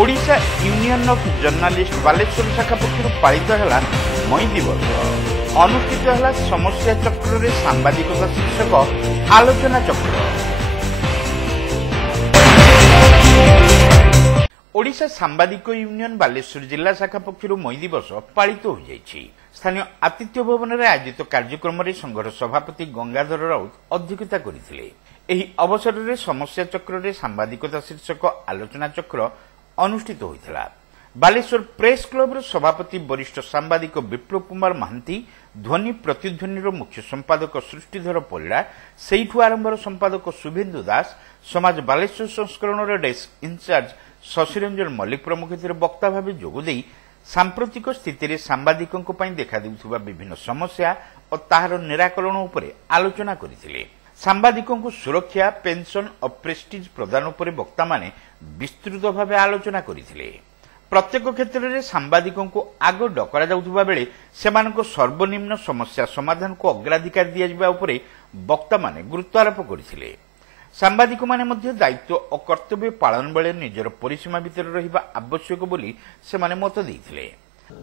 Odisha union of journalist Baleshwar शाखा पक्षर पालित है मई दिवस अनुष्ठित है समस्या चक्र रे सांबादिकता शीर्षक आलोचना चक्र। ओडिशा सांबादिक यूनियन बालेश्वर जिला शाखा पक्षर मई दिवस पालित हो जाइछि। स्थानीय आतिथ्य भवन में आयोजित कार्यक्रम में संघर सभापति गंगाधर राउत अध्यक्षता करथिले। एही अवसर में समस्या चक्र रे सांबादिकता शीर्षक आलोचना चक्र अनुष्ठित होइथिला। बालेश्वर प्रेस क्लब सभापति वरिष्ठ सांबादिक विप्लव कुमार महांती, ध्वनि प्रतिध्वनि मुख्य संपादक सृष्टिधर परिड़ा, सेठू आरंभर संपादक शुभेन्दु दास, समाज बालेश्वर संस्करण डेस्क इंचार्ज शशिरंजन मल्लिक प्रमुख वक्ता भाव जोगदे सांप्रतिक स्थिति में सांबादिकों देखा देउथुबा विभिन्न समस्या और ताहार निराकरण उपरे आलोचना करथिले। सांबादिकों को सुरक्षा, पेंशन और प्रेस्टिज प्रदान उपरे वक्ता माने विस्तृत भाव आलोचना करथिले। प्रत्येक क्षेत्र में सांबादिकों को आग डकरा जाउथुबा बेले सेमानक सर्वनिम्न समस्या समाधान को अग्राधिकार दिया जिबा उपरे वक्ता माने गुरुत्व आरोप करथिले। सांबादिक माने मध्य दायित्व और कर्तव्य पालन बेले निजर परिसीमा भितर रहिबा आवश्यक बोली सेमाने मत देइथिले।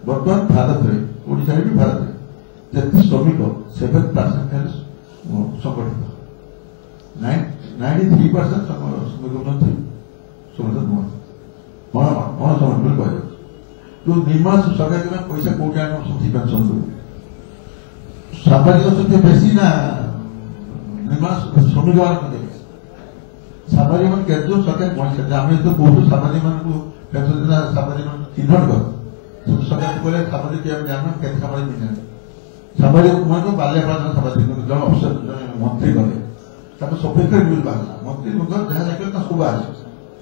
वर्तमान भारत रे ओडिसा रे भारत रे जति श्रमिक 7% संगठित 93% श्रमिक नथि संगठन मन संगठन कहै तो निमास सरकार के पैसा कोटा न सथि पेंशन दो सांबादिक सत्य बेसी ना निमास श्रमिक वाला सामाजिक मन केन्द्र सरकार पहुंचे आम तो बहुत सामाजिक मन को पेंशन देना सामाजिक मन चिन्हट कर सरकार को सामाजिक जान के सामाजिक मिले सामाजिक मन को बाल्यपाल सामाजिक जन अफसर मंत्री गले ताको सफेकर बिल बाहला मंत्री मुगर जहां जाके ना सुबह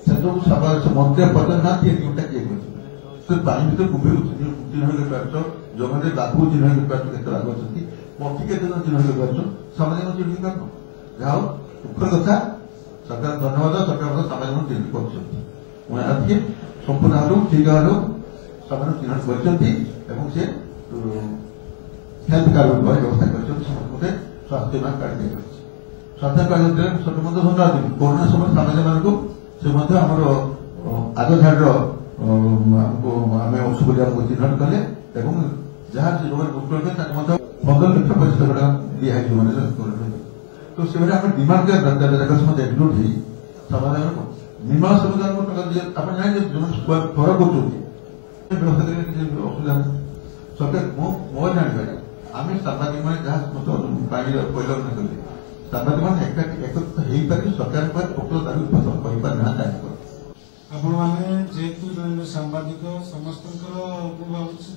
से तो सामाजिक मंत्री पद ना थी ड्यूटी के तो पानी भीतर कुबेर चिन्ह के पाछो जगने बाबू चिन्ह के पाछो केते लागो छथि मंत्री केते चिन्ह के पाछो सामाजिक चिन्ह करनो जाओ ऊपर कथा सरकार धन्यवाद सरकार सामाजिक चिन्ह कर मैं आज संपूर्ण भाव ठीक भाव सामाजिक चिन्ह कर से हेल्थ कार्ड व्यवस्था कर स्वास्थ्य बीमा कार्ड दिया स्वास्थ्य कार्ड छोट मत धन्यवाद कोरोना समय सामाजिक मान को से आम आग झाड़ आम असुविधा चिन्हट कले जहाँ रोग मुक्त 15 लक्ष 25 लाख दिखाई तो से आम डिमांड दरकार एकजुट हो समाधान निर्माण समाधान आप जाने फरक कर असुविधा सरकार मो जानकारी आम सांबादिक मैंने जहाँ पानी पैल कले सांबादिक मैंने एक सरकार दाबी उपस्থাপন कर आपण मैंने जेहेतु सांबादिक समस्त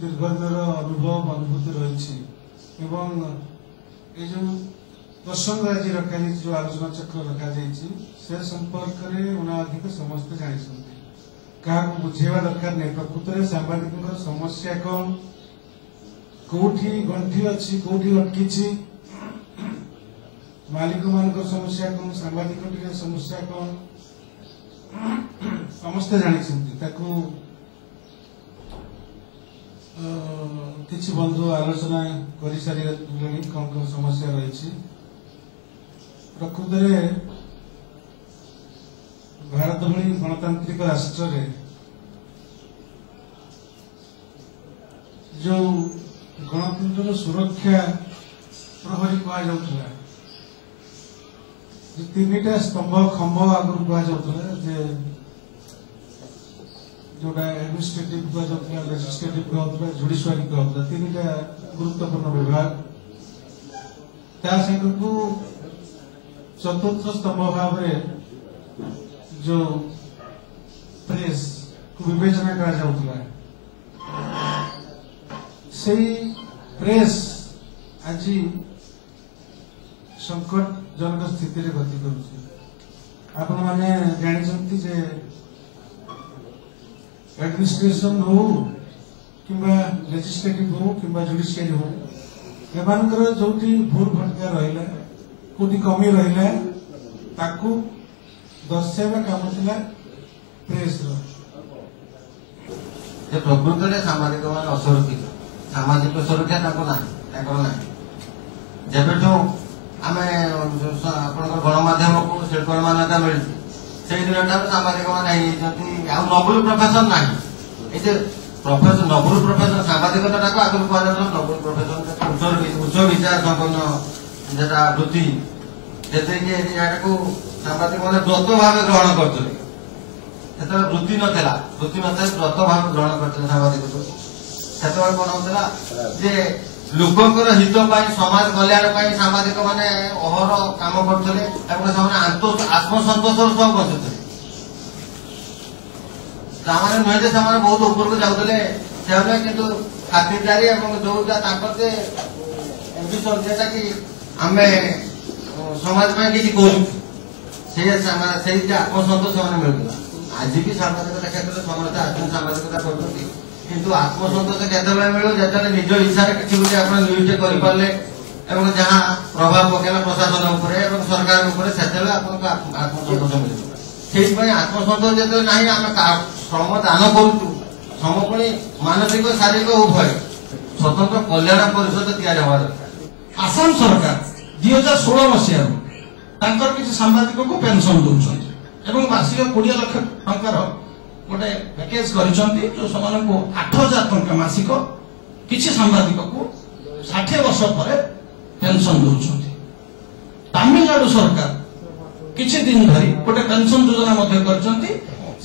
दीर्घ दिनर अनुभव अनुभूति रही जो प्रसंग आज रखा जो आलोचना चक्र रखा से संपर्क में अनाधिक समस्ते जानते क्या बुझेवा दरकार नहीं। प्रकृत में सांबादिक समस्या कौन कौटी गंठी अच्छी कौटी अटकी मालिक मान समस्या कौन सांबादिक समस्या कौन समस्ते जानते किसी बंधु आलोचना कर सारी कौन कौन समस्या रही। प्रकृत में भारत भली गणतांत्रिक राष्ट्र रे जो गणतंत्र सुरक्षा प्रहरी कहुला तीनटा स्तंभ खंभ आगुरी कहुला जोटा एडमिनिस्ट्रेटिव कहला लेजिस्लेटिव कहला जुडिशियरी कहला तीनटा गुरुत्वपूर्ण विभाग को चतुर्थ स्तंभ भाव जो प्रेस को विवेचना करा प्रेस आज संकटजनक स्थिति रे गति कर आपण माने जानी जे एडमिनिस्ट्रेशन हो किंबा लेजिस्लेटिव हो किंबा जुडिशियरी हो एमानकर जोटी भूल भटका रहिला कोटी कमी रहिला ताकू दर्शाइबा काम थिला प्रेस रो जे प्रकृत रे सामाजिक मान असुरक्षित सामाजिक सुरक्षा ताको ना जब आमे आपन गणमाध्यम को शिल्प मान्यता मिली से दिन सामाजिक मान ଆଉ ନୋବେଲ ପ୍ରଫେସନ ନାହିଁ। এই যে প্রফেসর নোবেল প্রফেসর সাংবাদিকতাটাকে আগে কুହାଯାଉଥିଲା নোବେଲ প্রফেসর ଉଚ୍ଚ ବିଚାର ସମ୍ପନ୍ନ যেটা ବୃତ୍ତି ଯେତେକି ଏହାକୁ ସାମ୍ବାଦିକମାନେ ବ୍ରତ ଭାବେ ଗ୍ରହଣ କରୁଥିଲେ। ସେତେବେଳେ ବୃତ୍ତି ନଥିଲା ବ୍ରତ ଭାବେ ଗ୍ରହଣ କରିଥିଲେ ସାମ୍ବାଦିକକୁ। ସେତେବେଳେ କଣ ହଉଥିଲା ଯେ ଲୋକଙ୍କର ହିତ ପାଇଁ ସମାଜ କଲ୍ୟାଣ ପାଇଁ ସାମ୍ବାଦିକ ମାନେ ଅହର କାମ କରୁଥିଲେ ଏବଂ ସେମାନେ ଆତ୍ମସନ୍ତୋଷର ସହ ବଞ୍ଚୁଥିଲେ। ତାମାନେ ନୁହେଁ ଯେ ସେମାନେ ବହୁତ ଉପରକୁ ଯାଉଥିଲେ ସେମାନେ, କିନ୍ତୁ ଖାତିରଦାରୀ ଏବଂ ଯୋଉଟା ତାଙ୍କର ଯେ ଆମ୍ବିସନ ଯେଟା କି ଆମେ ସମାଜ ପାଇଁ କିଛି କରୁଛୁ ସେଇଟା ଆତ୍ମସନ୍ତୋଷ ସେମାନେ ମିଳୁଥିଲା। ଆଜି ବି ସାମ୍ବାଦିକତା କ୍ଷେତ୍ରରେ ସମସ୍ତେ ଆତ୍ମ ସାମ୍ବାଦିକତା କରୁଛନ୍ତି, କିନ୍ତୁ ଆତ୍ମସନ୍ତୋଷ କେତେବେଳେ ମିଳିବ ଯେତେବେଳେ ନିଜ ଇଚ୍ଛାରେ କିଛି ଗୋଟେ ଆପଣ ନ୍ୟୁଜଟେ କରିପାରିଲେ ଏବଂ ଯାହା ପ୍ରଭାବ ପକେଇଲା ପ୍ରଶାସନ ଉପରେ ଏବଂ ସରକାର ଉପରେ, ସେତେବେଳେ ଆପଣଙ୍କୁ ଆତ୍ମସନ୍ତୋଷ ମିଳିବ। ସେଇଥିପାଇଁ ଆତ୍ମସନ୍ତୋଷ ଯେତେବେଳେ ନାହିଁ ଆମେ ଶ୍ରମ ଦାନ କରୁଛୁ, ଶ୍ରମ ପୁଣି ମାନସିକ ଶାରୀରିକ ଉଭୟ ସ୍ୱତନ୍ତ୍ର କଲ୍ୟାଣ ପରିଷଦ ତିଆରି ହେବା ଦରକାର। ଆସାମ ସରକାର 2016 ମସିହାରୁ ତାଙ୍କର କିଛି ସାମ୍ବାଦିକଙ୍କୁ ପେନସନ ଦଉଛନ୍ତି ଏବଂ ବାର୍ଷିକ 20 ଲକ୍ଷ ଟଙ୍କାର ଗୋଟେ ପ୍ୟାକେଜ କରିଛନ୍ତି, ଯୋଉ ସେମାନଙ୍କୁ 8,000 ଟଙ୍କା ମାସିକ କିଛି ସାମ୍ବାଦିକକୁ 60 ବର୍ଷ ପରେ ପେନସନ ଦଉଛନ୍ତି। ତାମିଲନାଡୁ ସରକାର କିଛି ଦିନ ଧରି ଗୋଟେ ପେନସନ ଯୋଜନା ମଧ୍ୟ କରିଛନ୍ତି।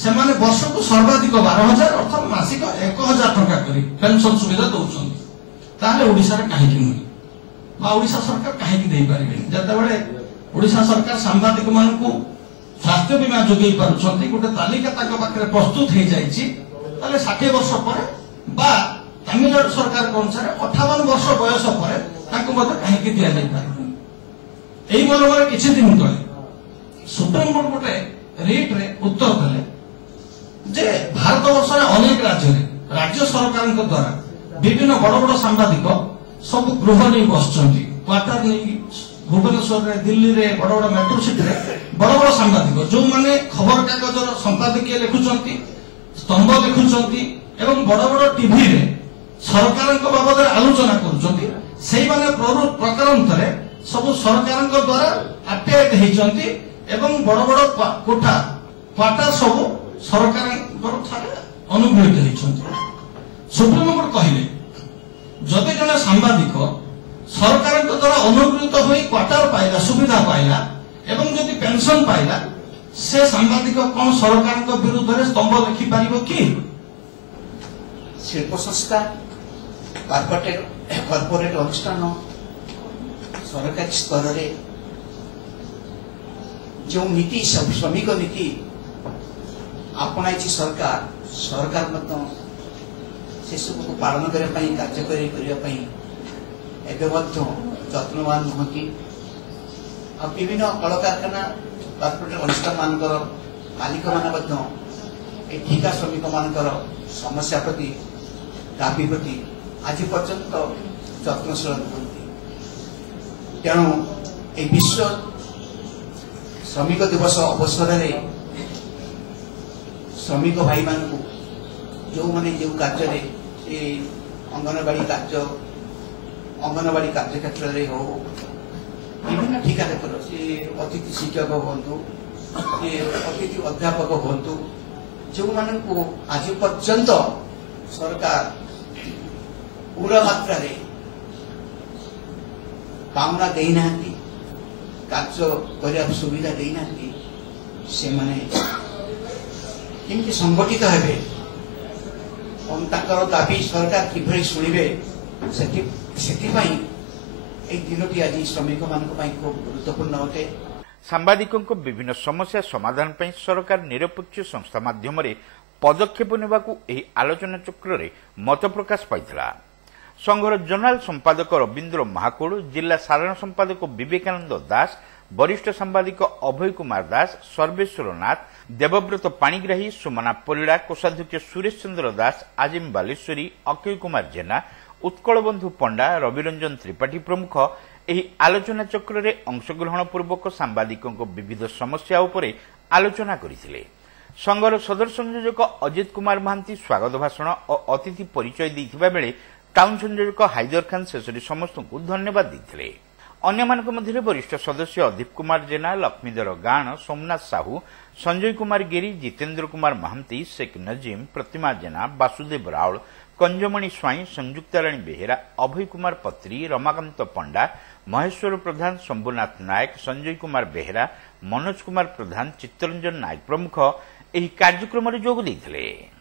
ସେମାନେ ବର୍ଷକୁ ସର୍ବାଧିକ 12,000 ଅର୍ଥାତ ମାସିକ 1,000 ଟଙ୍କା କରି ପେନସନ ସୁବିଧା ଦଉଛନ୍ତି। ତାହେଲେ ଓଡ଼ିଶାରେ କାହିଁକି ନୁହେଁ ବା ଓଡ଼ିଶା ସରକାର କାହିଁକି ଦେଇପାରିବେନି? ଯେତେବେଳେ ଓଡ଼ିଶା ସରକାର ସାମ୍ବାଦିକ ମାନଙ୍କୁ ସ୍ୱାସ୍ଥ୍ୟ ବୀମା ଯୋଗାଇ ପାରୁଛନ୍ତି, ଗୋଟେ ତାଲିକା ତାଙ୍କ ପାଖରେ ପ୍ରସ୍ତୁତ ହେଇଯାଇଛି, ତାହେଲେ 60 ବର୍ଷ ପରେ ବା ତାମିଲନାଡୁ ସରକାରଙ୍କ ଅନୁସାରେ 58 ବର୍ଷ ବୟସ ପରେ ତାଙ୍କୁ ମଧ୍ୟ କାହିଁକି ଦିଆଯାଇପାରିବନି? ଏହି ମର୍ମରେ କିଛି ଦିନ ତଳେ ସୁପ୍ରିମକୋର୍ଟ ଗୋଟେ ରିଟ୍ରେ ଉତ୍ତର ଦେଲେ ଯେ ଭାରତ ବର୍ଷରେ ଅନେକ ରାଜ୍ୟରେ ରାଜ୍ୟ ସରକାରଙ୍କ ଦ୍ୱାରା ବିଭିନ୍ନ ବଡ ବଡ ସାମ୍ବାଦିକ ସବୁ ଗୃହ ନେଇ ବସିଛନ୍ତି, କ୍ୱାର୍ଟର ନେଇ ଭୁବନେଶ୍ୱରରେ, ଦିଲ୍ଲୀରେ, ବଡ ବଡ ମେଟ୍ରୋ ସିଟିରେ ବଡ ବଡ ସାମ୍ବାଦିକ ଯୋଉମାନେ ଖବରକାଗଜର ସମ୍ପାଦକୀୟ ଲେଖୁଛନ୍ତି, ସ୍ତମ୍ଭ ଲେଖୁଛନ୍ତି ଏବଂ ବଡ ବଡ ଟିଭିରେ ସରକାରଙ୍କ ବାବଦରେ ଆଲୋଚନା କରୁଛନ୍ତି, ସେଇମାନେ ପ୍ରକାରାନ୍ତରେ ସବୁ ସରକାରଙ୍କ ଦ୍ୱାରା ଆପ୍ୟାୟିତ ହେଇଛନ୍ତି ଏବଂ ବଡ ବଡ କୋଠା କ୍ୱାର୍ଟର ସବୁ ସରକାରଙ୍କର ଠାରେ ଅନୁଗୃହୀତ ହେଇଛନ୍ତି। ସୁପ୍ରିମକୋର୍ଟ କହିଲେ ଯଦି ଜଣେ ସାମ୍ବାଦିକ ସରକାରଙ୍କ ଦ୍ୱାରା ଅନୁଗୃହୀତ ହୋଇ କ୍ୱାର୍ଟର ପାଇଲା, ସୁବିଧା ପାଇଲା ଏବଂ ଯଦି ପେନସନ ପାଇଲା, ସେ ସାମ୍ବାଦିକ କଣ ସରକାରଙ୍କ ବିରୁଦ୍ଧରେ ସ୍ତମ୍ଭ ଲେଖିପାରିବ କି? ଶିଳ୍ପ ସଂସ୍ଥା, କର୍ପୋରେଟ ଅନୁଷ୍ଠାନ, ସରକାରୀ ସ୍ତରରେ ଯେଉଁ ନୀତି ଶ୍ରମିକ ନୀତି ଆପଣାଇଛି ସରକାର ମଧ୍ୟ ସେସବୁକୁ ପାଳନ କରିବା ପାଇଁ, କାର୍ଯ୍ୟକାରୀ କରିବା ପାଇଁ ଏବେ ମଧ୍ୟ ଯତ୍ନବାନ ନୁହନ୍ତି। ଆଉ ବିଭିନ୍ନ କଳକାରଖାନା, କର୍ପୋରେଟ ଅନୁଷ୍ଠାନ ମାନଙ୍କର ମାଲିକମାନେ ମଧ୍ୟ ଏ ଠିକା ଶ୍ରମିକ ମାନଙ୍କର ସମସ୍ୟା ପ୍ରତି, ଦାବି ପ୍ରତି ଆଜି ପର୍ଯ୍ୟନ୍ତ ଯତ୍ନଶୀଳ ନୁହନ୍ତି। ତେଣୁ এই বিশ্ব শ্রমিক দিবস অবসরে শ্রমিক ভাই মানুষ যে কার্যে অঙ্গনবাড়ি কার্যক্ষেত্রে হোক, বিভিন্ন ঠিকা ক্ষেত্র, সে অতিথি শিক্ষক হুঁতু, সে অতিথি অধ্যাপক হুঁতু, যে আজ পর্যন্ত সরকার পুরা মাত্রার পাওনা দেই না, କାର୍ଯ୍ୟ କରିବା ସୁବିଧା ଦେଇନାହାନ୍ତି, ସେମାନେ କେମିତି ସଂଗଠିତ ହେବେ ଏବଂ ତାଙ୍କର ଦାବି ସରକାର କିଭଳି ଶୁଣିବେ, ସେଥିପାଇଁ এই দিনটি ଆଜି ଶ୍ରମିକମାନଙ୍କ ପାଇଁ ଖୁବ ଗୁରୁତ୍ୱପୂର୍ଣ୍ଣ ଅଟେ। ସାମ୍ବାଦିକଙ୍କ ବିଭିନ୍ନ ସମସ୍ୟା ସମାଧାନ ପାଇଁ ସରକାର ନିରପେକ୍ଷ ସଂସ୍ଥା ମାଧ୍ୟମରେ ପଦକ୍ଷେପ ନେବାକୁ ଏହି ଆଲୋଚନା ଚକ୍ରରେ ମତ ପ୍ରକାଶ ପାଇଥିଲା। ସଂଘର ଜେନେରାଲ ସମ୍ପାଦକ ରବୀନ୍ଦ୍ର ମହାକୁଡ, ଜିଲ୍ଲା ସାଧାରଣ ସମ୍ପାଦକ ବିବେକାନନ୍ଦ ଦାସ, ବରିଷ୍ଠ ସାମ୍ବାଦିକ ଅଭୟ କୁମାର ଦାସ, ସର୍ବେଶ୍ୱର ନାଥ, ଦେବବ୍ରତ ପାଣିଗ୍ରାହୀ, ସୁମନା ପରିଡ଼ା, କୋଷାଧ୍ୟକ୍ଷ ସୁରେଶ ଚନ୍ଦ୍ର ଦାସ, আজিম ବାଲେଶ୍ୱରୀ, ଅକ୍ଷୟ କୁମାର ଜେନା, ଉତ୍କଳବନ୍ଧୁ ପଣ୍ଡା, ରବିରଞ୍ଜନ ତ୍ରିପାଠୀ ପ୍ରମୁଖ ଏହି ଆଲୋଚନା ଚକ୍ରରେ ଅଂଶଗ୍ରହଣ ପୂର୍ବକ ସାମ୍ବାଦିକଙ୍କ ବିବିଧ ସମସ୍ୟା ଉପରେ ଆଲୋଚନା କରିଥିଲେ। ସଂଘର ସଦର ସଂଯୋଜକ ଅଜିତ କୁମାର ମହାନ୍ତି ସ୍ୱାଗତ ଭାଷଣ ଓ ଅତିଥି ପରିଚୟ ଦେଇଥିବା ବେଳେ ଟାଉନ୍ ସଂଯୋଜକ ହାଇଦର ଖାନ୍ ଶେଷରେ ସମସ୍ତଙ୍କୁ ଧନ୍ୟବାଦ ଦେଇଥିଲେ। ଅନ୍ୟମାନଙ୍କ ମଧ୍ୟରେ ବରିଷ୍ଠ ସଦସ୍ୟ ଅଦୀପ କୁମାର ଜେନା, ଲକ୍ଷ୍ମୀଧର ଗାଣ, ସୋମନାଥ ସାହୁ, ସଞ୍ଜୟ କୁମାର ଗିରି, ଜିତେନ୍ଦ୍ର କୁମାର ମହାନ୍ତି, ଶେଖ ନଜିମ, ପ୍ରତିମା ଜେନା, ବାସୁଦେବ ରାଉଳ, କଞ୍ଜମଣି ସ୍ୱାଇଁ, ସଂଯୁକ୍ତାରାଣୀ ବେହେରା, ଅଭୟ କୁମାର ପତ୍ରୀ, ରମାକାନ୍ତ ପଣ୍ଡା, ମହେଶ୍ୱର ପ୍ରଧାନ, ଶମ୍ଭୁନାଥ ନାୟକ, ସଞ୍ଜୟ କୁମାର ବେହେରା, ମନୋଜ କୁମାର ପ୍ରଧାନ, ଚିତ୍ତରଞ୍ଜନ ନାୟକ ପ୍ରମୁଖ ଏହି କାର୍ଯ୍ୟକ୍ରମରେ ଯୋଗ ଦେଇଥିଲେ।